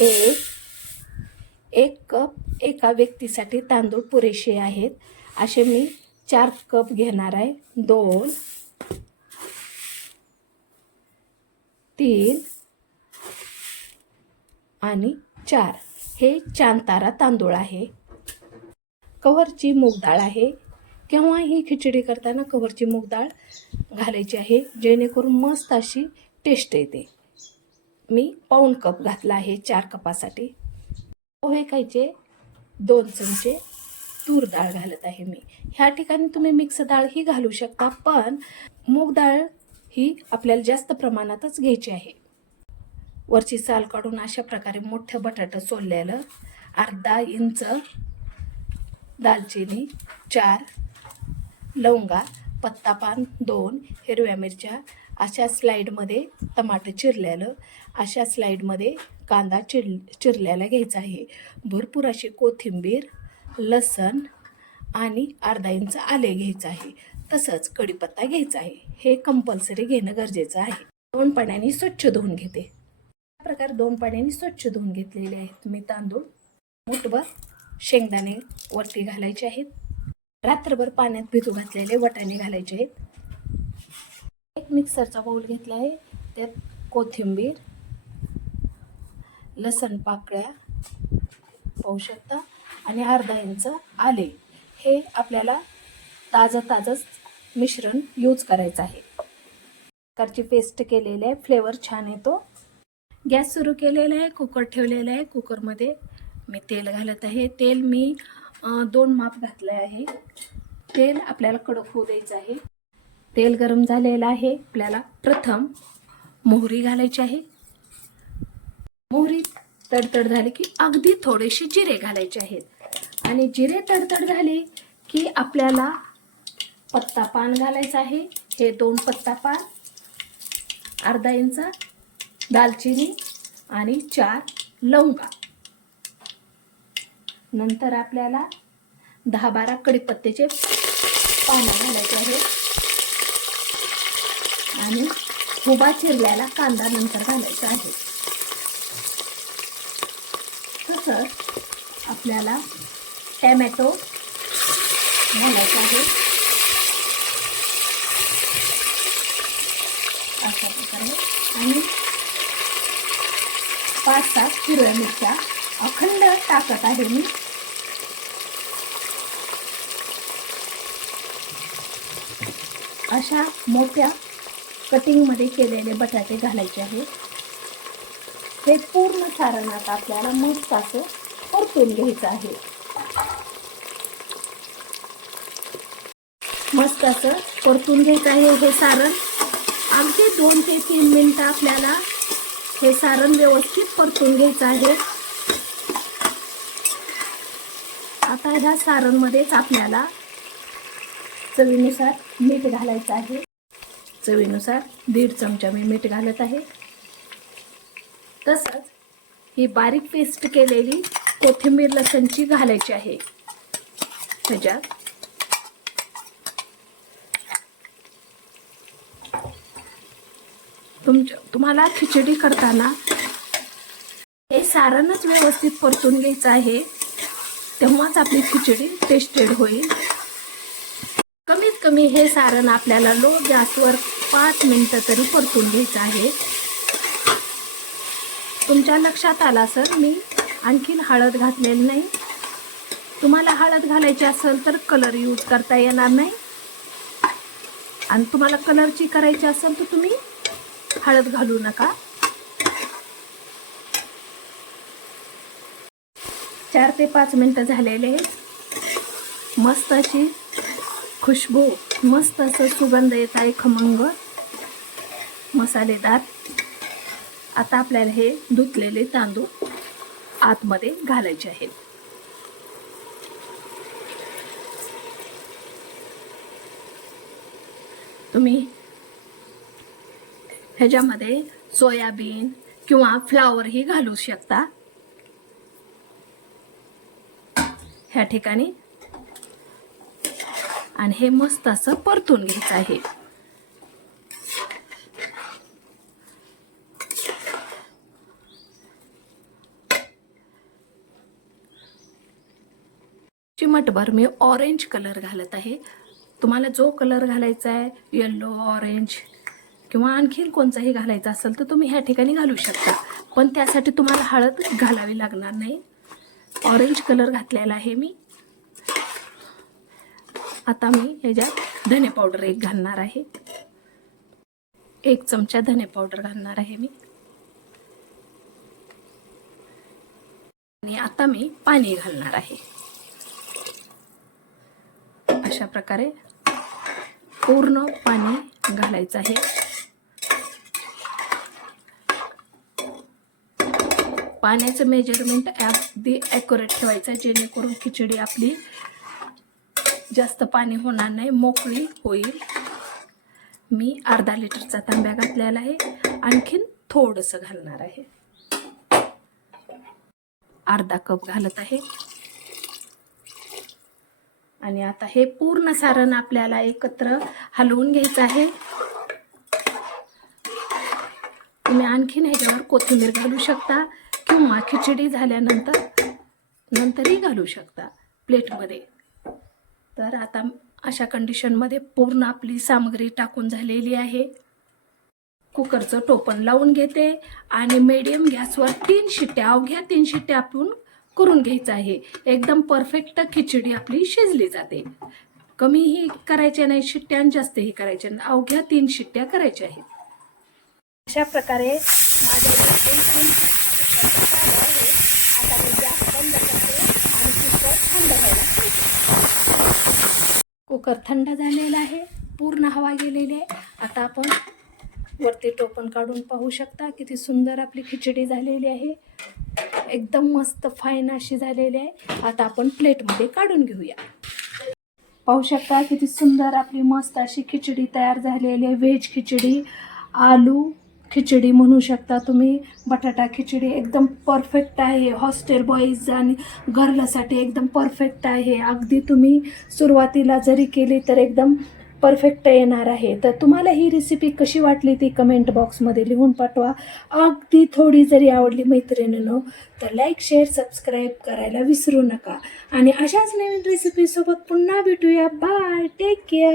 एक एक कप एका व्यक्तीसाठी तांदूळ पुरेसे आहेत. असे मी चार कप घेणार आहे. दोन तीन आणि चार. हे चांतारा तांदूळ आहे. कव्हरची मूग डाळ आहे. केव्हा ही खिचडी करताना कव्हरची मूग डाळ घालायची आहे जेणेकरून मस्त अशी टेस्ट येते. मी पाऊण कप घातला आहे चार कपासाठी. पोहे खायचे दोन चमचे तूर डाळ घालत आहे मी. ह्या ठिकाणी तुम्ही मिक्स डाळ ही घालू शकता पण मूग डाळ ही आपल्याला जास्त प्रमाणातच घ्यायची आहे. वरची साल काढून अशा प्रकारे मोठं बटाटं सोललेलं अर्धा इंच दालचिनी चार लवंगा पत्तापान दोन हिरव्या मिरच्या अशा स्लाईडमध्ये टमाटर चिरलेलं अशा स्लाईडमध्ये कांदा चिर चिरलेला घ्यायचा आहे. भरपूर अशी कोथिंबीर लसण आणि अर्धा इंच आले घ्यायचं आहे. तसंच कढीपत्ता घ्यायचा आहे. हे कंपल्सरी घेणं गरजेचं आहे. दोन पाण्याने स्वच्छ धुवून घेते. अशा प्रकार दोन पाण्याने स्वच्छ धुवून घेतलेले आहेत मी तांदूळ. मुठभर शेंगदाणे वरती घालायचे आहेत. रात्रभर पाण्यात भिजू घातलेले वटाणे घालायचे आहेत. मिक्सरचा बाऊल घेतला आहे. त्यात कोथिंबीर लसण पाकळ्या पाहू शकता. आणि अर्धा इंच आले. हे आपल्याला ताजं ताजंच मिश्रण यूज करायचं आहे. प्रकारची पेस्ट केलेली आहे. फ्लेवर छान येतो. गॅस सुरू केलेला आहे. कुकर ठेवलेला आहे. कुकरमध्ये मी तेल घालत आहे. तेल मी दोन माप घातलं आहे. तेल आपल्याला कडक होऊ द्यायचं आहे. तेल गरम झालेलं आहे. आपल्याला प्रथम मोहरी घालायची आहे. मोहरी तडतड झाली की अगदी थोडेसे जिरे घालायचे आहेत. आणि जिरे तडतड झाले की आपल्याला पत्ता पान घालायचं आहे. हे दोन पत्ता पान अर्धा इंच दालचिनी आणि चार लवंगा. नंतर आपल्याला दहा बारा कडीपत्त्याचे पानं घालायचे आहेत. आणि उभा चिरलेला कांदा नंतर घालायचा आहे. तसंच आपल्याला टॅमॅटो घालायचा आहे. अशा प्रकारे. आणि पाच सात हिरव्या मिरच्या अखंड टाकत आहे मी. अशा मोठ्या कटिंगमध्ये केलेले बटाटे घालायचे आहेत हे पूर्ण सारण आता आपल्याला मस्त असं परतून घ्यायचं आहे. मस्त असं परतून घ्यायचं आहे हे सारण. अगदी दोन ते तीन मिनटं आपल्याला हे सारण व्यवस्थित परतून घ्यायचं आहे. आता ह्या सारणमध्येच आपल्याला चवीनुसार मीठ घालायचं आहे. चवीनुसार दीड चमचा मी मीठ घालत आहे. तसंच ही बारीक पेस्ट केलेली कोथिंबीर लसणची घालायची आहे. त्याच्यात तुमच्या तुम्हाला खिचडी करताना हे सारणच व्यवस्थित परतून घ्यायचं आहे. तेव्हाच आपली खिचडी टेस्टेड होईल. कमीत कमी हे सारण आपल्याला लो गॅसवर पाच मिनटं तरी परतून घ्यायचं आहे. तुमच्या लक्षात आला सर मी आणखीन हळद घातलेली नाही. तुम्हाला हळद घालायची असेल तर कलर यूज करता येणार नाही. आणि तुम्हाला कलरची करायची असेल तर तुम्ही हळद घालू नका. चार ते पाच मिनटं झालेले. मस्त अशी खुशबू मस्त असं सुगंध येत आहे खमंग मसालेदार. आता आपल्याला हे धुतलेले तांदूळ आतमध्ये घालायचे आहेत. तुम्ही ह्याच्यामध्ये सोयाबीन किंवा फ्लावरही घालू शकता. ह्या ठिकाणी आणि हे मस्त असं परतून घ्यायचं आहे. चिमटभर मी ऑरेंज कलर घालत आहे. तुम्हाला जो कलर घालायचा आहे येल्लो ऑरेंज किंवा आणखीन कोणताही घालायचा असेल तर तुम्ही ह्या ठिकाणी घालू शकता. पण त्यासाठी तुम्हाला हळद घालावी लागणार नाही. ऑरेंज कलर घातलेला आहे मी. आता मी ह्याच्यात धने पावडर एक घालणार आहे. एक चमचा धने पावडर घालणार आहे मी. आणि आता मी पाणी घालणार आहे. अशा प्रकारे पूर्ण पाणी घालायचं आहे. पाण्याचं मेजरमेंट अगदी ॲक्युरेट ठेवायचं जेणेकरून खिचडी आपली जास्त पाणी होणार नाही मोकळी होईल. मी अर्धा लिटरचा तांब्या घातलेला आहे. आणखीन थोडंसं घालणार आहे. अर्धा कप घालत आहे. आणि आता हे पूर्ण सारण आपल्याला एकत्र हलवून घ्यायचं आहे. तुम्ही आणखीन ह्याच्यावर कोथिंबीर घालू शकता किंवा खिचडी झाल्यानंतर नंतरही घालू शकता प्लेटमध्ये. तर आता अशा कंडिशनमध्ये पूर्ण आपली सामग्री टाकून झालेली आहे. कुकरचं टोपण लावून घेते आणि मीडियम गॅसवर तीन शिट्ट्या अवघ्या तीन शिट्ट्या आपण करून घ्यायचं आहे. एकदम परफेक्ट खिचडी आपली शिजली जाते. कमीही करायच्या नाही शिट्ट्या आणि जास्तही करायच्या नाही अवघ्या तीन शिट्ट्या करायच्या आहेत. अशा प्रकारे माझ्या या दोन तीन शिट्ट्या झाल्या आहेत. आता मी गॅस बंद करते आणि कुकर थंड झालेला आहे पूर्ण हवा गेलेली आहे. आता आपण वरती टोपण काढून पाहू शकता किती सुंदर आपली खिचडी झालेली आहे. एकदम मस्त फाईन अशी झालेली आहे. आता आपण प्लेटमध्ये काढून घेऊया. पाहू शकता किती सुंदर आपली मस्त अशी खिचडी तयार झालेली आहे. व्हेज खिचडी आलू खिचडी म्हणू शकता तुम्ही. बटाटा खिचडी एकदम परफेक्ट आहे. हॉस्टेल बॉईज आणि गर्लसाठी एकदम परफेक्ट आहे. अगदी तुम्ही सुरुवातीला जरी केली तर एकदम परफेक्ट येणार आहे. तर तुम्हाला ही रेसिपी कशी वाटली ती कमेंट बॉक्समध्ये लिहून पाठवा. अगदी थोडी जरी आवडली मैत्रिणीनो तर लाईक शेअर सबस्क्राईब करायला विसरू नका. आणि अशाच नवीन रेसिपीसोबत पुन्हा भेटूया. Bye take care